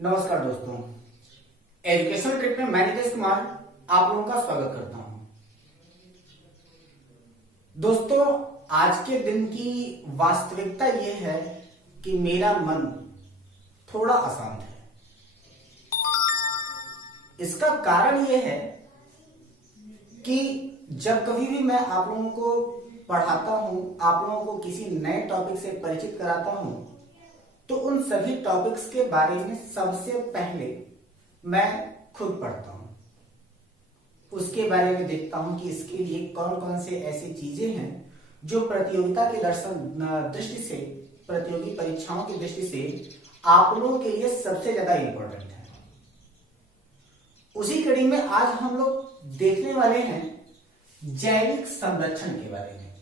नमस्कार दोस्तों, education trip में मैं नितेश कुमार आप लोगों का स्वागत करता हूं। दोस्तों, आज के दिन की वास्तविकता यह है कि मेरा मन थोड़ा अशांत है। इसका कारण यह है कि जब कभी भी मैं आप लोगों को पढ़ाता हूं, आप लोगों को किसी नए टॉपिक से परिचित कराता हूं, तो उन सभी टॉपिक्स के बारे में सबसे पहले मैं खुद पढ़ता हूं। उसके बारे में देखता हूं कि इसके लिए कौन कौन से ऐसी चीजें हैं जो प्रतियोगिता के दृष्टि से, प्रतियोगी परीक्षाओं की दृष्टि से आप लोगों के लिए सबसे ज्यादा इंपॉर्टेंट है। उसी कड़ी में आज हम लोग देखने वाले हैं जैविक संरक्षण के बारे में।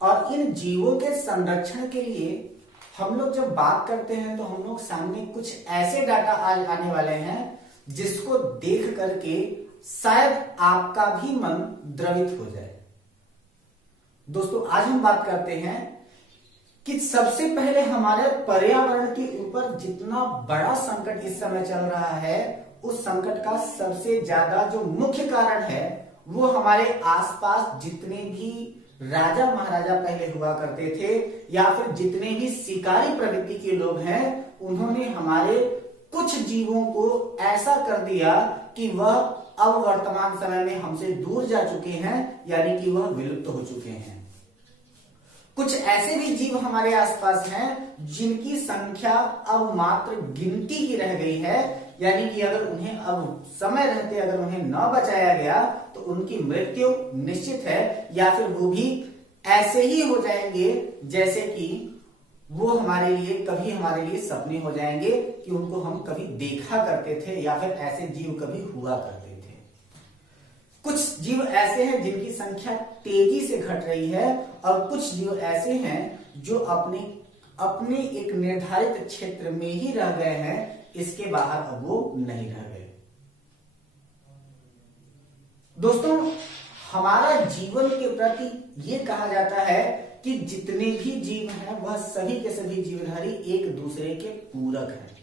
और इन जीवों के संरक्षण के लिए हम लोग जब बात करते हैं तो हम लोग सामने कुछ ऐसे डाटा आज आने वाले हैं जिसको देख करके शायद आपका भी मन द्रवित हो जाए। दोस्तों, आज हम बात करते हैं कि सबसे पहले हमारे पर्यावरण के ऊपर जितना बड़ा संकट इस समय चल रहा है, उस संकट का सबसे ज्यादा जो मुख्य कारण है वो हमारे आसपास जितने भी राजा महाराजा पहले हुआ करते थे या फिर जितने भी शिकारी प्रवृत्ति के लोग हैं, उन्होंने हमारे कुछ जीवों को ऐसा कर दिया कि वह अब वर्तमान समय में हमसे दूर जा चुके हैं, यानी कि वह विलुप्त हो चुके हैं। कुछ ऐसे भी जीव हमारे आसपास हैं जिनकी संख्या अब मात्र गिनती की रह गई है, यानी कि अगर उन्हें अब समय रहते अगर उन्हें न बचाया गया तो उनकी मृत्यु निश्चित है, या फिर वो भी ऐसे ही हो जाएंगे जैसे कि वो हमारे लिए सपने हो जाएंगे कि उनको हम कभी देखा करते थे या फिर ऐसे जीव कभी हुआ करते थे। कुछ जीव ऐसे हैं जिनकी संख्या तेजी से घट रही है और कुछ जीव ऐसे हैं जो अपने एक निर्धारित क्षेत्र में ही रह गए हैं, इसके बाहर अब वो नहीं रह गए। दोस्तों, हमारा जीवन के प्रति ये कहा जाता है कि जितने भी जीव हैं वह सभी के सभी जीवधारी एक दूसरे के पूरक हैं,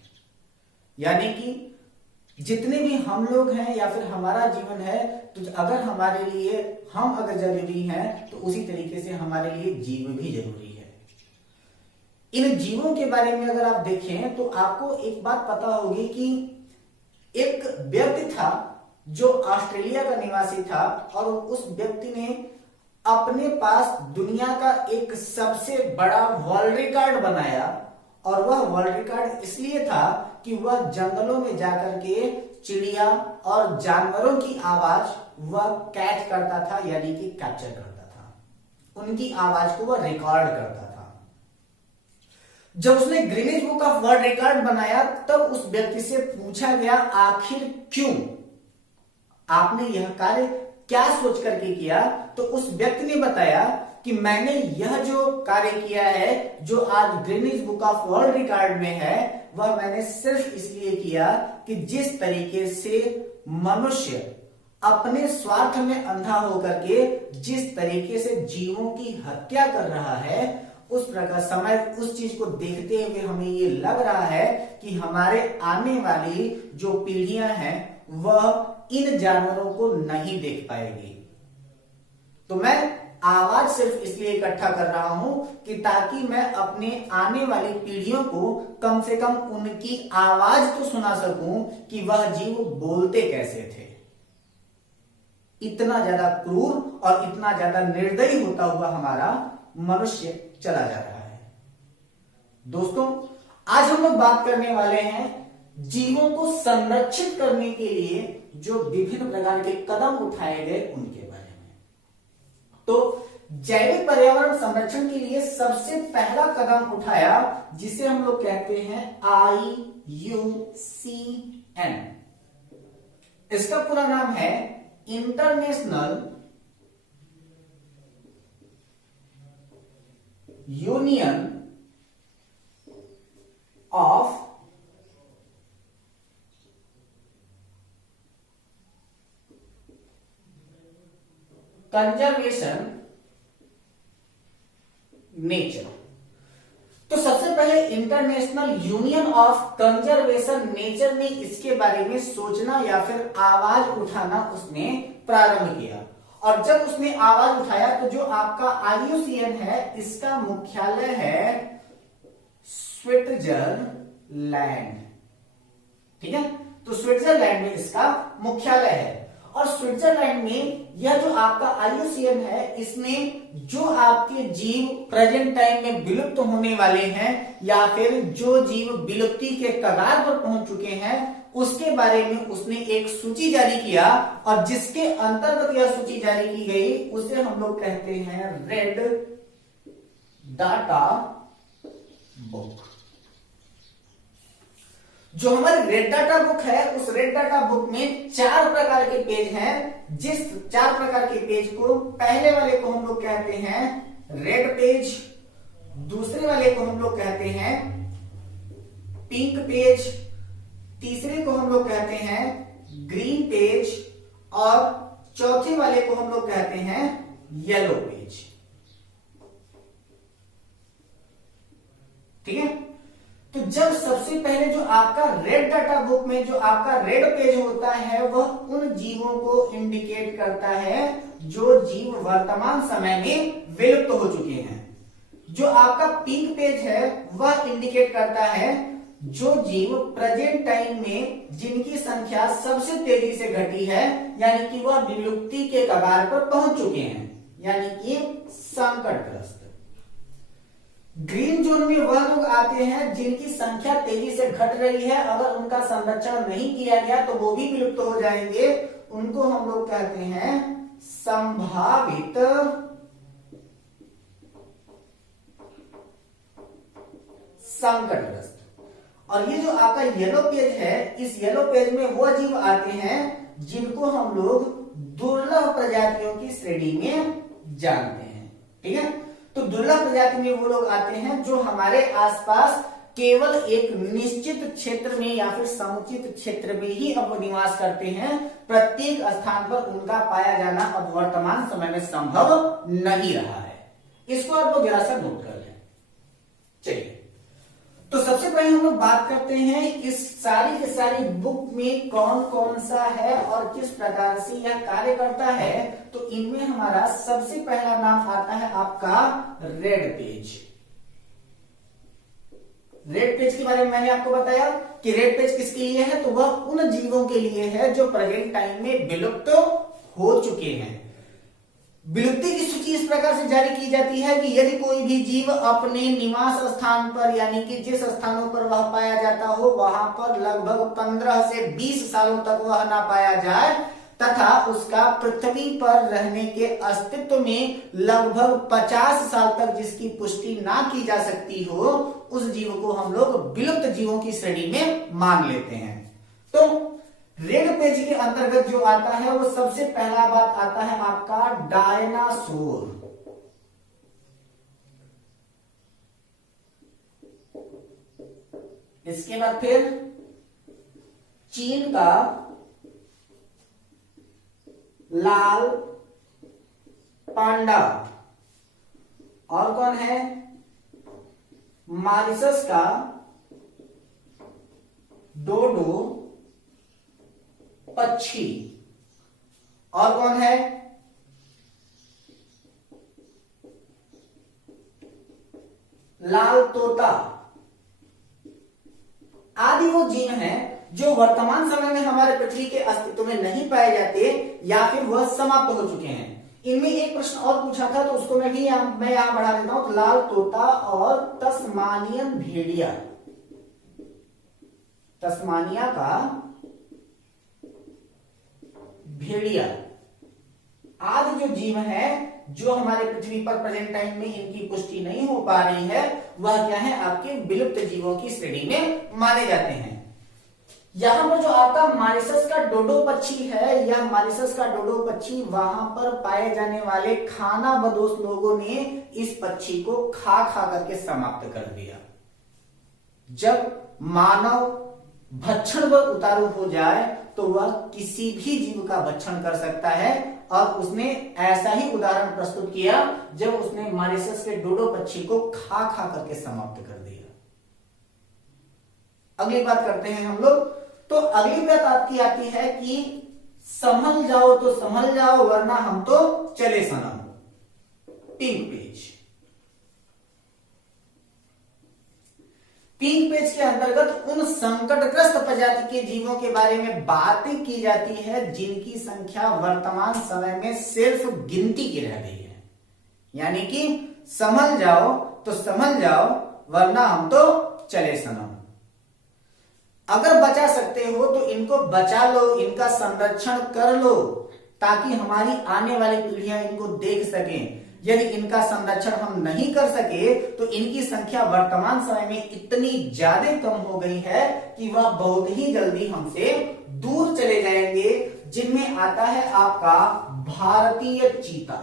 यानी कि जितने भी हम लोग हैं या फिर हमारा जीवन है, तो अगर हमारे लिए हम अगर जरूरी हैं तो उसी तरीके से हमारे लिए जीव भी जरूरी है। इन जीवों के बारे में अगर आप देखें तो आपको एक बात पता होगी कि एक व्यक्ति था जो ऑस्ट्रेलिया का निवासी था और उस व्यक्ति ने अपने पास दुनिया का एक सबसे बड़ा वर्ल्ड रिकॉर्ड बनाया। और वह वर्ल्ड रिकॉर्ड इसलिए था कि वह जंगलों में जाकर के चिड़िया और जानवरों की आवाज वह कैच करता था, यानी कि कैप्चर करता था। उनकी आवाज को वह रिकॉर्ड करता था। जब उसने Guinness book of world record बनाया तब उस व्यक्ति से पूछा गया, आखिर क्यों आपने यह कार्य क्या सोच करके किया? तो उस व्यक्ति ने बताया कि मैंने यह जो कार्य किया है, जो आज Guinness book of world record में है, वह मैंने सिर्फ इसलिए किया कि जिस तरीके से मनुष्य अपने स्वार्थ में अंधा होकर के जिस तरीके से जीवों की हत्या कर रहा है, उस प्रकार समय उस चीज को देखते हुए हमें ये लग रहा है कि हमारे आने वाली जो पीढ़ियां हैं वह इन जानवरों को नहीं देख पाएगी। तो मैं आवाज सिर्फ इसलिए इकट्ठा कर रहा हूं कि ताकि मैं अपने आने वाली पीढ़ियों को कम से कम उनकी आवाज तो सुना सकूं कि वह जीव बोलते कैसे थे। इतना ज्यादा क्रूर और इतना ज्यादा निर्दयी होता हुआ हमारा मनुष्य चला जा रहा है। दोस्तों, आज हम लोग बात करने वाले हैं जीवों को संरक्षित करने के लिए जो विभिन्न प्रकार के कदम उठाए गए उनके बारे में। तो जैविक पर्यावरण संरक्षण के लिए सबसे पहला कदम उठाया जिसे हम लोग कहते हैं IUCN। इसका पूरा नाम है international union of conservation nature. तो सबसे पहले international union of conservation nature ने इसके बारे में सोचना या फिर आवाज उठाना उसने प्रारंभ किया। और जब उसने आवाज उठाया तो जो आपका IUCN है इसका मुख्यालय है स्विट्जरलैंड, ठीक है। तो स्विट्जरलैंड में इसका मुख्यालय है। और स्विट्जरलैंड में यह जो आपका IUCN है इसमें जो आपके जीव प्रेजेंट टाइम में विलुप्त होने वाले हैं या फिर जो जीव विलुप्ति के कगार पर पहुंच चुके हैं उसके बारे में उसने एक सूची जारी किया। और जिसके अंतर्गत यह सूची जारी की गई उसे हम लोग कहते हैं रेड डाटा बुक। जो हमारी रेड डाटा बुक है उस रेड डाटा बुक में 4 प्रकार के पेज हैं। जिस 4 प्रकार के पेज को पहले वाले को हम लोग कहते हैं रेड पेज, दूसरे वाले को हम लोग कहते हैं पिंक पेज, तीसरे को हम लोग कहते हैं ग्रीन पेज और चौथे वाले को हम लोग कहते हैं येलो पेज, ठीक है। तो जब सबसे पहले जो आपका रेड डाटा बुक में जो आपका रेड पेज होता है वह उन जीवों को इंडिकेट करता है जो जीव वर्तमान समय में विलुप्त हो चुके हैं। जो आपका पिंक पेज है वह इंडिकेट करता है जो जीव प्रेजेंट टाइम में जिनकी संख्या सबसे तेजी से घटी है, यानी कि वह विलुप्ति के कगार पर पहुंच चुके हैं, यानी कि संकटग्रस्त। ग्रीन जोन में वह लोग आते हैं जिनकी संख्या तेजी से घट रही है, अगर उनका संरक्षण नहीं किया गया तो वो भी विलुप्त हो जाएंगे। उनको हम लोग कहते हैं संभावित संकटग्रस्त। और ये जो आपका येलो पेज है इस येलो पेज में वो जीव आते हैं जिनको हम लोग दुर्लभ प्रजातियों की श्रेणी में जानते हैं, ठीक है। तो दुर्लभ प्रजाति में वो लोग आते हैं जो हमारे आसपास केवल एक निश्चित क्षेत्र में या फिर समुचित क्षेत्र में ही अब निवास करते हैं। प्रत्येक स्थान पर उनका पाया जाना अब वर्तमान समय में संभव नहीं रहा है। इसको आप लोग जरा सा नोट कर लें। चलिए, तो सबसे पहले हम लोग बात करते हैं इस सारी की सारी बुक में कौन कौन सा है और किस प्रकार से यह कार्य करता है। तो इनमें हमारा सबसे पहला नाम आता है आपका रेड पेज। रेड पेज के बारे में मैंने आपको बताया कि रेड पेज किसके लिए है, तो वह उन जीवों के लिए है जो प्रेजेंट टाइम में विलुप्त हो चुके हैं। विलुप्ति की सूची इस प्रकार से जारी की जाती है कि यदि कोई भी जीव अपने निवास स्थान पर यानी कि जिस स्थानों पर वह पाया जाता हो वहां पर लगभग 15 से 20 सालों तक वह ना पाया जाए तथा उसका पृथ्वी पर रहने के अस्तित्व में लगभग 50 साल तक जिसकी पुष्टि ना की जा सकती हो, उस जीव को हम लोग विलुप्त जीवों की श्रेणी में मान लेते हैं। तो रेड पेज के अंतर्गत जो आता है वो सबसे पहला बात आता है आपका डायनासोर। इसके बाद फिर चीन का लाल पांडा, और कौन है मॉरिशस का डोडो पक्षी, और कौन है लाल तोता आदि वो जीव हैं जो वर्तमान समय में हमारे पृथ्वी के अस्तित्व में नहीं पाए जाते या फिर वह समाप्त हो चुके हैं। इनमें एक प्रश्न और पूछा था तो उसको मैं यहां बढ़ा देता हूं। तो लाल तोता और तस्मानियन भेड़िया, तस्मानिया का भेड़िया आदि जो जीव है जो हमारे पृथ्वी पर प्रेजेंट टाइम में इनकी पुष्टि नहीं हो पा रही है वह क्या है आपके विलुप्त जीवों की श्रेणी में माने जाते हैं। यहां पर जो आपका मॉरिशस का डोडो पक्षी है, यह मॉरिशस का डोडो पक्षी वहां पर पाए जाने वाले खाना बदोश लोगों ने इस पक्षी को खा खा करके समाप्त कर दिया। जब मानव भक्षण पर उतारू हो जाए तो वह किसी भी जीव का भक्षण कर सकता है और उसने ऐसा ही उदाहरण प्रस्तुत किया जब उसने मॉरिशस के डोडो पक्षी को खा खा करके समाप्त कर दिया। अगली बात करते हैं हम लोग। तो अगली बात आपकी आती है कि संभल जाओ तो संभल जाओ वरना हम तो चले सनम। Pink page. पिंक पेज के अंतर्गत उन संकटग्रस्त प्रजाति के जीवों के बारे में बातें की जाती है जिनकी संख्या वर्तमान समय में सिर्फ गिनती की रह गई है। यानी कि संभल जाओ तो संभल जाओ वरना हम तो चले सनम। अगर बचा सकते हो तो इनको बचा लो, इनका संरक्षण कर लो ताकि हमारी आने वाली पीढ़ियां इनको देख सकें। यदि इनका संरक्षण हम नहीं कर सके तो इनकी संख्या वर्तमान समय में इतनी ज्यादा कम हो गई है कि वह बहुत ही जल्दी हमसे दूर चले जाएंगे, जिनमें आता है आपका भारतीय चीता।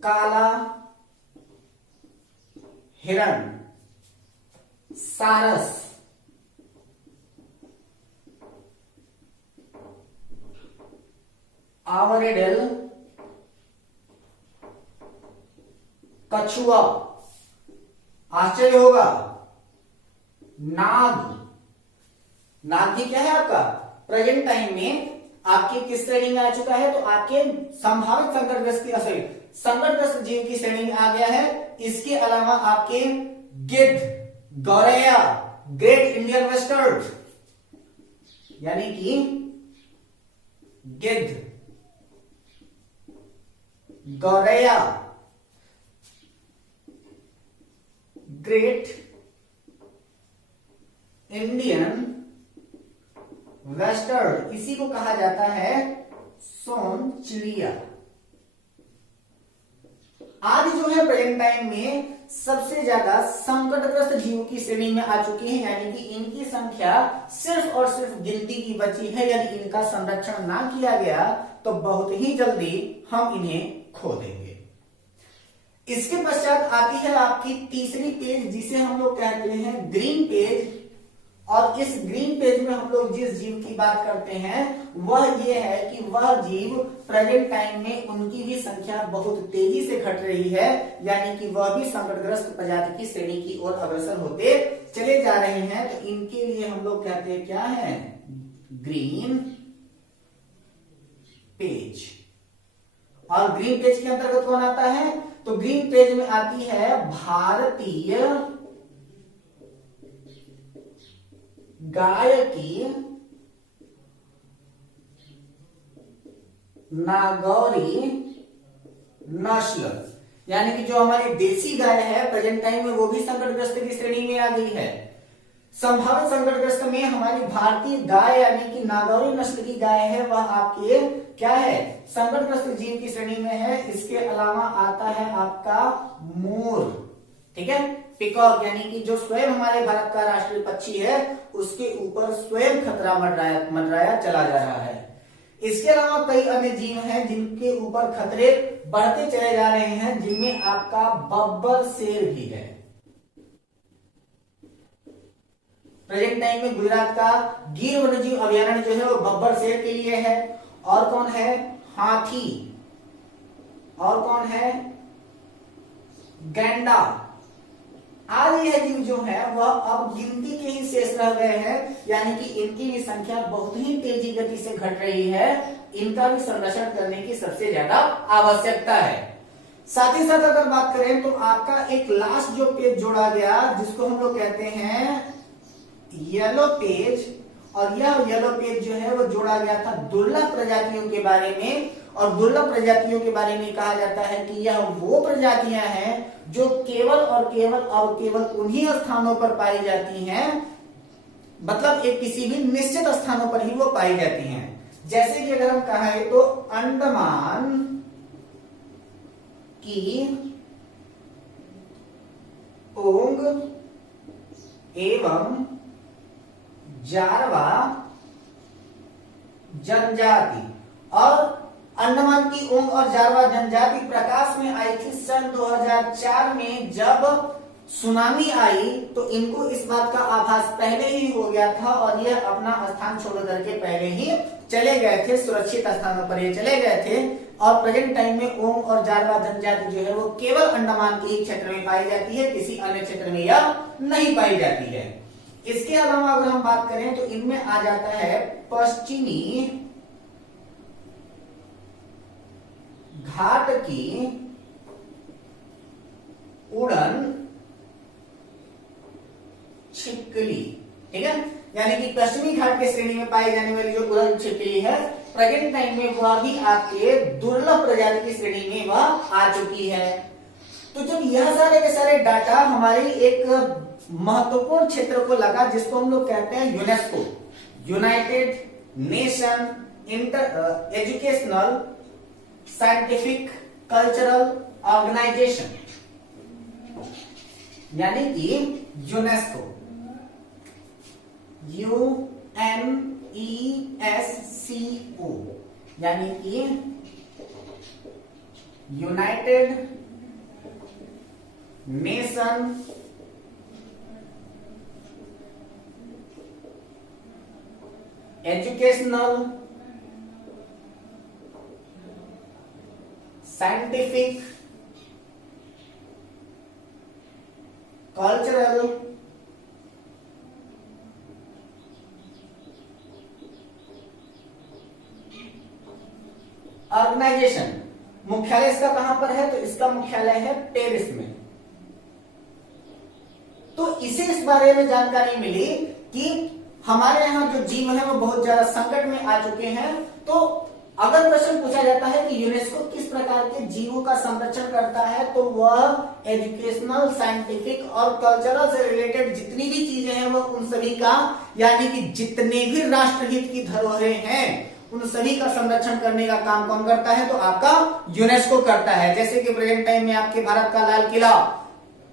काला हिरण, सारस, आवरेडिल, कछुआ, आश्चर्य होगा, नाग। नाग भी क्या है आपका प्रेजेंट टाइम में आपके किस श्रेणी में आ चुका है? तो आपके संभावित संकटग्रस्त जीव की श्रेणी में आ गया है। इसके अलावा आपके गिद्ध, गौरैया, ग्रेट इंडियन वेस्टर्न, यानी कि गिद्ध, गौरैया, ग्रेट इंडियन वेस्टर्न, इसी को कहा जाता है सोन चिड़िया। आज जो है प्रेजेंट टाइम में सबसे ज्यादा संकटग्रस्त जीवों की श्रेणी में आ चुकी है, यानी कि इनकी संख्या सिर्फ और सिर्फ गिनती की बची है। यदि इनका संरक्षण ना किया गया तो बहुत ही जल्दी हम इन्हें खो देंगे। इसके पश्चात आती है आपकी तीसरी पेज, जिसे हम लोग कहते हैं ग्रीन पेज। और इस ग्रीन पेज में हम लोग जिस जीव की बात करते हैं वह ये है कि वह जीव प्रेजेंट टाइम में उनकी भी संख्या बहुत तेजी से घट रही है, यानी कि वह भी संकटग्रस्त प्रजाति की श्रेणी की ओर अग्रसर होते चले जा रहे हैं। तो इनके लिए हम लोग कहते हैं क्या है? Green page. और ग्रीन पेज के अंतर्गत कौन आता है? तो ग्रीन पेज में आती है भारतीय गाय की नागौरी नस्ल, यानी कि जो हमारी देसी गाय है प्रेजेंट टाइम में वो भी संकटग्रस्त की श्रेणी में आ गई है। संभावित संकटग्रस्त में हमारी भारतीय गाय यानी कि नागौरी नस्ल की गाय है, वह आपके क्या है? संकटग्रस्त जीव की श्रेणी में है। इसके अलावा आता है आपका मोर, ठीक है, पिकॉक, यानी कि जो स्वयं हमारे भारत का राष्ट्रीय पक्षी है उसके ऊपर स्वयं खतरा मंडराया चला जा रहा है। इसके अलावा कई अन्य जीव हैं जिनके ऊपर खतरे बढ़ते चले जा रहे हैं, जिनमें आपका बब्बर शेर भी है। प्रेजेंट टाइम में गुजरात का गिर वन्यजीव अभयारण्य जो है वो बब्बर शेर के लिए है। और कौन है? हाथी। और कौन है? गैंडा। आज यह जीव जो है वह अब गिनती के ही शेष रह गए हैं, यानी कि इनकी भी संख्या बहुत ही तेजी गति से घट रही है। इनका भी संरक्षण करने की सबसे ज्यादा आवश्यकता है। साथ ही साथ अगर बात करें तो आपका एक लास्ट जो पेज जोड़ा गया जिसको हम लोग कहते हैं येलो पेज, और यह येलो पेज जो है वो जोड़ा गया था दुर्लभ प्रजातियों के बारे में। और दुर्लभ प्रजातियों के बारे में कहा जाता है कि यह वो प्रजातियां हैं जो केवल और केवल उन्हीं स्थानों पर पाई जाती हैं, मतलब एक किसी भी निश्चित स्थानों पर ही वो पाई जाती हैं। जैसे कि अगर हम कहें तो अंडमान की ओंग एवं जारवा जनजाति, और अंडमान की ओंग और जारवा जनजाति प्रकाश में आई थी सन 2004 में, जब सुनामी आई तो इनको इस बात का आभास पहले ही हो गया था और ये अपना स्थान छोड़ करके पहले ही चले गए थे, सुरक्षित स्थानों पर ये चले गए थे। और प्रेजेंट टाइम में ओम और जारवा जनजाति जो है वो केवल अंडमान के ही क्षेत्र में पाई जाती है, किसी अन्य क्षेत्र में यह नहीं पाई जाती है। इसके अलावा अगर हम बात करें तो इनमें आ जाता है पश्चिमी घाट की उड़न छिपकली, ठीक है, यानी कि पश्चिमी घाट के श्रेणी में पाई जाने वाली जो उड़न छिपकली है प्रेजेंट टाइम में वह भी आपके दुर्लभ प्रजाति की श्रेणी में वह आ चुकी है। तो जब यह सारे के सारे डाटा हमारे एक महत्वपूर्ण क्षेत्र को लगा जिसको हम लोग कहते हैं UNESCO, United nation inter educational scientific cultural organisation, यानी कि यूनेस्को, UNESCO, यानी कि United nation educational scientific cultural organisation. मुख्यालय इसका कहां पर है? तो इसका मुख्यालय है पेरिस में। तो इसे इस बारे में जानकारी मिली कि हमारे यहाँ जो जीव है वो बहुत ज्यादा संकट में आ चुके हैं। तो अगर प्रश्न पूछा जाता है कि यूनेस्को किस प्रकार के जीवों का संरक्षण करता है, तो वह एजुकेशनल, साइंटिफिक और कल्चरल से रिलेटेड जितनी भी चीजें हैं वो उन सभी का, यानी कि जितने भी राष्ट्रहित की धरोहरें हैं उन सभी का संरक्षण करने का काम कौन करता है? तो आपका यूनेस्को करता है। जैसे कि प्रेजेंट टाइम में आपके भारत का लाल किला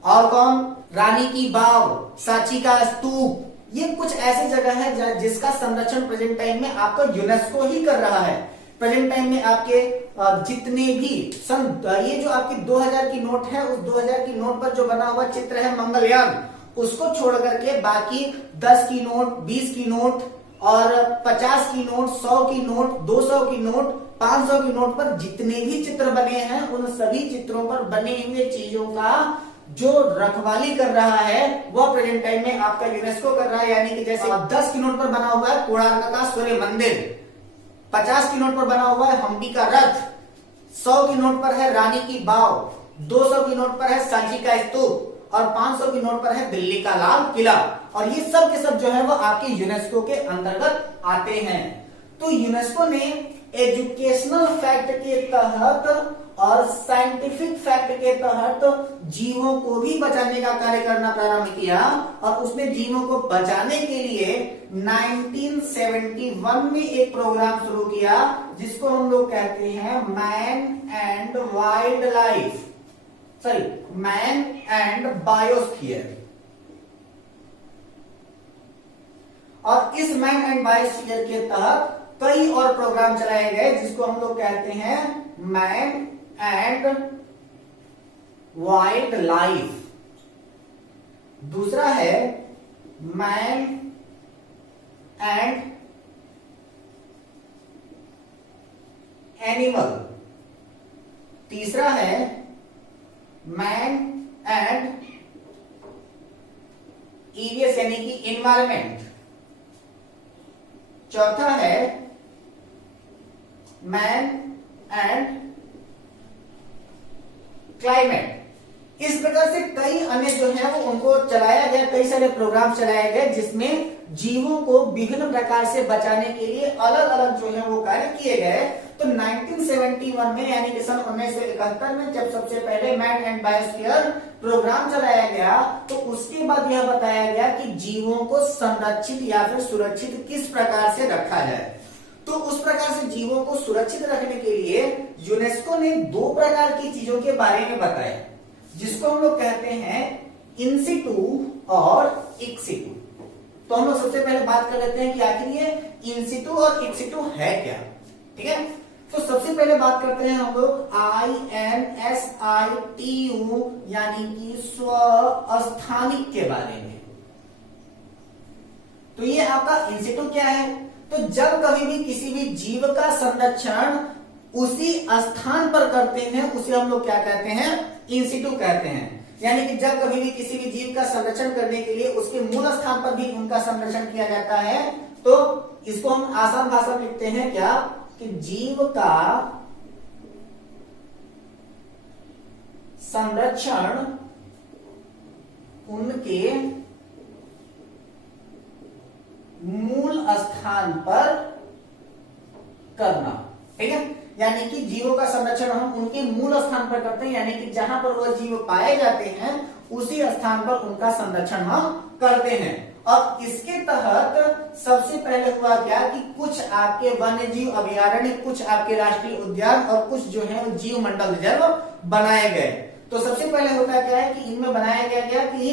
और कौन, रानी की बाव, सांची का स्तूप, ये कुछ ऐसी जगह है जिसका संरक्षण प्रेजेंट टाइम में आपका यूनेस्को ही कर रहा है। प्रेजेंट टाइम में आपके जितने भी ये जो आपकी 2000 की नोट है, उस 2000 की नोट पर जो बना हुआ चित्र है मंगलयान, उसको छोड़ करके बाकी 10 की नोट, 20 की नोट और 50 की नोट, 100 की नोट, 200 की नोट, 500 की नोट पर जितने भी चित्र बने हैं उन सभी चित्रों पर बने हुए चीजों का जो रखवाली कर रहा है वह प्रेजेंट टाइम में आपका यूनेस्को कर रहा है। यानी कि जैसे 10 की नोट पर बना हुआ है कोणार्क का सूर्य मंदिर, 50 की नोट पर बना हुआ है हम्पी का रथ, 100 की नोट पर है रानी की बाव, 200 की नोट पर है सांची का स्तूप और 500 की नोट पर है दिल्ली का लाल किला। और ये सब के सब जो है वो आपके यूनेस्को के अंतर्गत आते हैं। तो यूनेस्को ने एजुकेशनल फैक्ट के तहत और साइंटिफिक फैक्ट के तहत जीवों को भी बचाने का कार्य करना प्रारंभ किया और उसने जीवों को बचाने के लिए 1971 में एक प्रोग्राम शुरू किया जिसको हम लोग कहते हैं मैन एंड बायोस्फीयर। और इस मैन एंड बायोस्फीयर के तहत कई और प्रोग्राम चलाए गए जिसको हम लोग कहते हैं मैन एंड वाइल्ड लाइफ। दूसरा है मैन एंड एनिमल। तीसरा है मैन एंड ईवीएस यानी कि इन्वायरमेंट। चौथा है मैन एंड क्लाइमेट। इस प्रकार से कई अन्य जो है वो उनको चलाया गया, कई सारे प्रोग्राम चलाए गए जिसमें जीवों को विभिन्न प्रकार से बचाने के लिए अलग अलग जो है वो कार्य किए गए। तो 1971 में यानी कि सन 1971 में जब सबसे पहले मैन एंड बायोस्फीयर प्रोग्राम चलाया गया तो उसके बाद यह बताया गया कि जीवों को संरक्षित या फिर सुरक्षित किस प्रकार से रखा जाए। तो उस प्रकार से जीवों को सुरक्षित रखने के लिए यूनेस्को ने 2 प्रकार की चीजों के बारे में बताया जिसको हम लोग कहते हैं इनसिटू और इक्सिटू। तो हम लोग सबसे पहले बात कर लेते हैं कि आखिर ये इनसिटू और इक्सिटू है क्या। ठीक है, तो सबसे पहले बात करते हैं हम लोग INSITU यानी कि स्वस्थानिक के बारे में। तो ये आपका इंसिटू क्या है? तो जब कभी भी किसी भी जीव का संरक्षण उसी स्थान पर करते हैं उसे हम लोग क्या कहते हैं? इंसिटू कहते हैं। यानी कि जब कभी भी किसी भी जीव का संरक्षण करने के लिए उसके मूल स्थान पर भी उनका संरक्षण किया जाता है, तो इसको हम आसान भाषा में लिखते हैं क्या कि जीव का संरक्षण उनके मूल स्थान पर करना। ठीक है, यानी कि जीवों का संरक्षण हम उनके मूल स्थान पर करते हैं, यानी कि जहां पर वह जीव पाए जाते हैं उसी स्थान पर उनका संरक्षण हम करते हैं। और इसके तहत सबसे पहले हुआ क्या कि कुछ आपके वन्य जीव अभयारण्य, कुछ आपके राष्ट्रीय उद्यान और कुछ जो है वो जीव मंडल रिजर्व बनाए गए। तो सबसे पहले होता क्या है कि इनमें बनाया गया क्या कि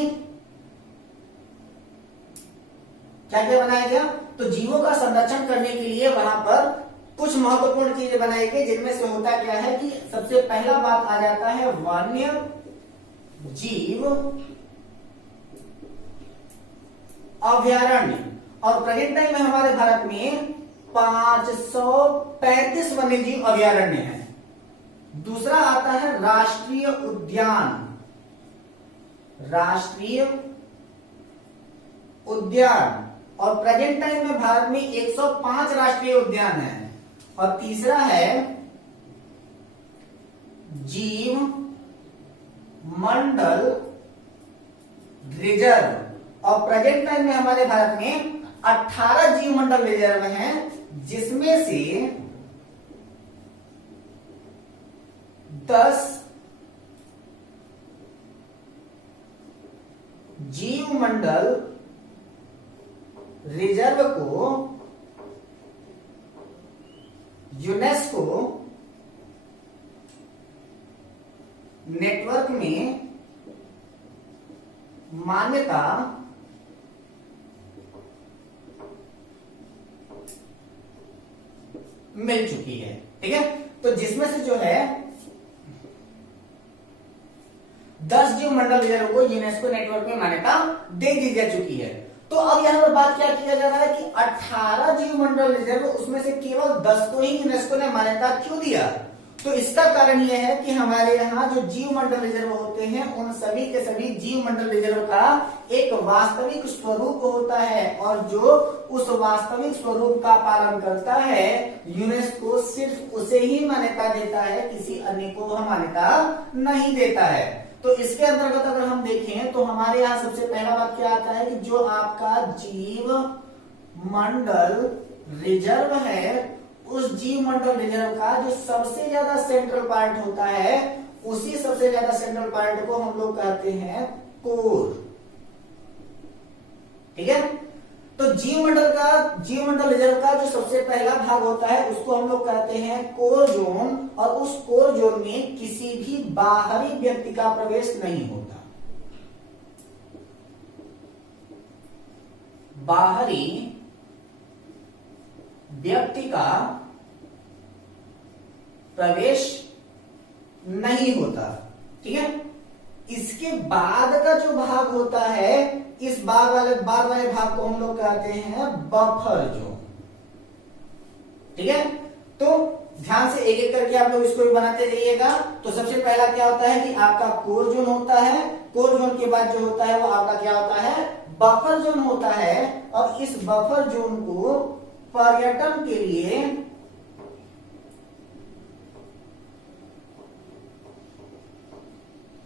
क्या क्या बनाया गया? तो जीवों का संरक्षण करने के लिए वहां पर कुछ महत्वपूर्ण चीजें बनाई गई, जिनमें से होता क्या है कि सबसे पहला बात आ जाता है वन्य जीव अभयारण्य। और प्रेजेंट टाइम में हमारे भारत में 535 वन्य जीव अभयारण्य है। दूसरा आता है राष्ट्रीय उद्यान, राष्ट्रीय उद्यान, और प्रेजेंट टाइम में भारत में 105 राष्ट्रीय उद्यान है। और तीसरा है जीव मंडल रिजर्व, और प्रेजेंट टाइम में हमारे भारत में 18 जीव मंडल रिजर्व हैं, जिसमें से 10 जीव मंडल रिजर्व को यूनेस्को नेटवर्क में मान्यता मिल चुकी है। ठीक है, तो जिसमें से जो है 10 जीव मंडल रिजर्व को यूनेस्को नेटवर्क में मान्यता दे दी जा चुकी है। तो अब यहां पर बात क्या किया जा रहा है कि 18 जीव मंडल रिजर्व, उसमें से केवल 10 को ही यूनेस्को ने मान्यता क्यों दिया? तो इसका कारण यह है कि हमारे यहाँ जो जीव मंडल रिजर्व होते हैं उन सभी के सभी जीव मंडल रिजर्व का एक वास्तविक स्वरूप होता है, और जो उस वास्तविक स्वरूप का पालन करता है यूनेस्को सिर्फ उसे ही मान्यता देता है, किसी अन्य को वह मान्यता नहीं देता है। तो इसके अंतर्गत अगर हम देखें तो हमारे यहाँ सबसे पहला बात क्या आता है कि जो आपका जीव मंडल रिजर्व है, उस जीव मंडल रिजर्व का जो सबसे ज्यादा सेंट्रल पार्ट होता है, उसी सबसे ज्यादा सेंट्रल पार्ट को हम लोग कहते हैं कोर। ठीक है, तो जीव मंडल रिजर्व का जो सबसे पहला भाग होता है उसको हम लोग कहते हैं कोर जोन, और उस कोर जोन में किसी भी बाहरी व्यक्ति का प्रवेश नहीं होता। बाहरी व्यक्ति का प्रवेश नहीं होता। ठीक है, इसके बाद का जो भाग होता है, इस बाद वाले भाग को हम लोग कहते हैं बफर जोन। ठीक है, तो ध्यान से एक एक करके आप लोग इसको भी बनाते जाइएगा। तो सबसे पहला क्या होता है कि आपका कोर जोन होता है, कोर जोन के बाद जो होता है वो आपका क्या होता है? बफर जोन होता है। और इस बफर जोन को पर्यटन के लिए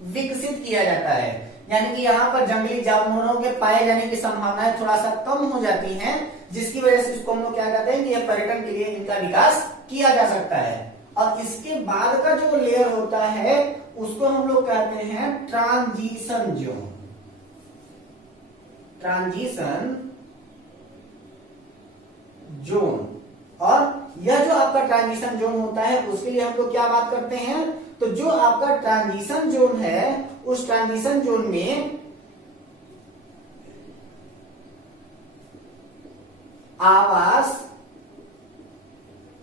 विकसित किया जाता है, यानी कि यहाँ पर जंगली जानवरों के पाए जाने की संभावनाएं थोड़ा सा कम हो जाती हैं, जिसकी वजह से इसको हम लोग क्या कहते हैं कि यह पर्यटन के लिए इनका विकास किया जा सकता है। और इसके बाद का जो लेयर होता है उसको हम लोग कहते हैं ट्रांजिशन जोन। ट्रांजिशन जोन, और यह जो आपका ट्रांजिशन जोन होता है उसके लिए हम लोग क्या बात करते हैं? तो जो आपका ट्रांजिशन जोन है, उस ट्रांजिशन जोन में आवास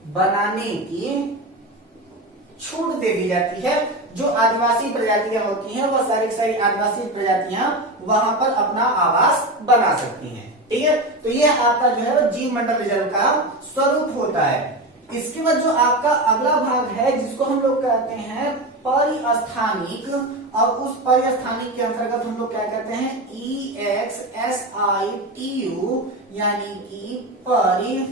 बनाने की छूट दे दी जाती है। जो आदिवासी प्रजातियां होती हैं वह सारी सारी आदिवासी प्रजातियां वहां पर अपना आवास बना सकती हैं। ठीक है, तो ये आपका जो है वो जीव मंडल रिजर्व का स्वरूप होता है। इसके बाद जो आपका अगला भाग है जिसको हम लोग कहते हैं परिस्थानिक, और उस परिस्थानिक के अंतर्गत हम लोग क्या कहते हैं EXSITU, यानी कि परिस्थानिक।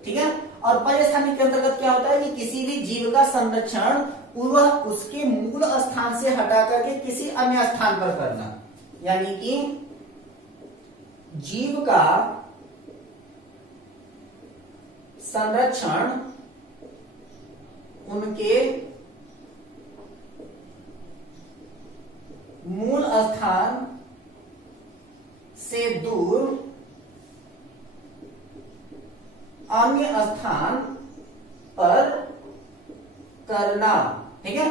ठीक है, और परिस्थानिक के अंतर्गत क्या होता है कि किसी भी जीव का संरक्षण वह उसके मूल स्थान से हटा करके किसी अन्य स्थान पर करना, यानी कि जीव का संरक्षण उनके मूल स्थान से दूर अन्य स्थान पर करना। ठीक है,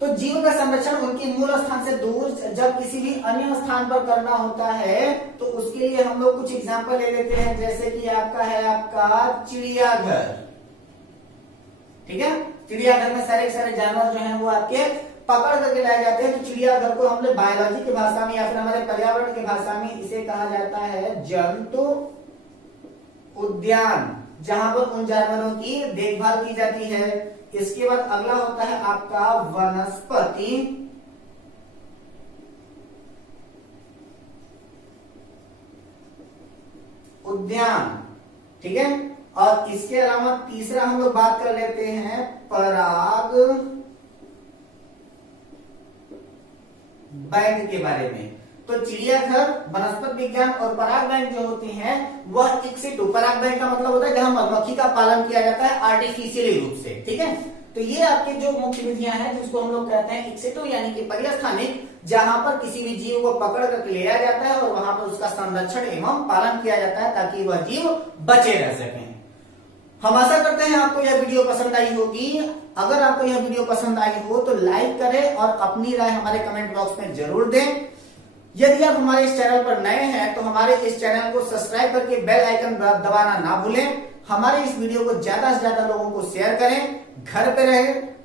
तो जीव का संरक्षण उनके मूल स्थान से दूर जब किसी भी अन्य स्थान पर करना होता है तो उसके लिए हम लोग कुछ एग्जांपल ले लेते हैं, जैसे कि आपका है आपका चिड़ियाघर। ठीक है, चिड़ियाघर में सारे सारे जानवर जो हैं वो आपके पकड़ करके लाए जाते हैं। तो चिड़ियाघर को हम लोग बायोलॉजी की भाषा में या फिर हमारे पर्यावरण की भाषा में इसे कहा जाता है जंतु उद्यान, जहां पर उन जानवरों की देखभाल की जाती है। इसके बाद अगला होता है आपका वनस्पति उद्यान। ठीक है, और इसके अलावा तीसरा हम लोग बात कर लेते हैं पराग बैंक के बारे में। तो चिड़ियाघर, वनस्पति विज्ञान और पराग बैंक जो होती हैं वह इक्सिटू, पराग बैंक का मतलब होता है जहां मधुमक्खी का पालन किया जाता है आर्टिफिशियली रूप से। ठीक है, तो ये आपके जो मुख्य विधियां हैं जिसको हम लोग कहते हैं इक्सिटू यानी कि परिस्थानिक, जहां पर किसी भी जीव को पकड़ कर ले आया जाता है और वहां पर उसका संरक्षण एवं पालन किया जाता है ताकि वह जीव बचे रह सकें। हम आशा करते हैं आपको यह वीडियो पसंद आई होगी। अगर आपको यह वीडियो पसंद आई हो तो लाइक करें और अपनी राय हमारे कमेंट बॉक्स में जरूर दें। यदि आप हमारे इस चैनल पर नए हैं तो हमारे इस चैनल को सब्सक्राइब करके बेल आइकन दबाना ना भूलें। हमारे इस वीडियो को ज्यादा से ज्यादा लोगों को शेयर करें। घर पे रहे,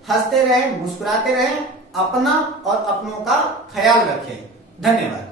हंसते रहे, मुस्कुराते रहे, अपना और अपनों का ख्याल रखें। धन्यवाद।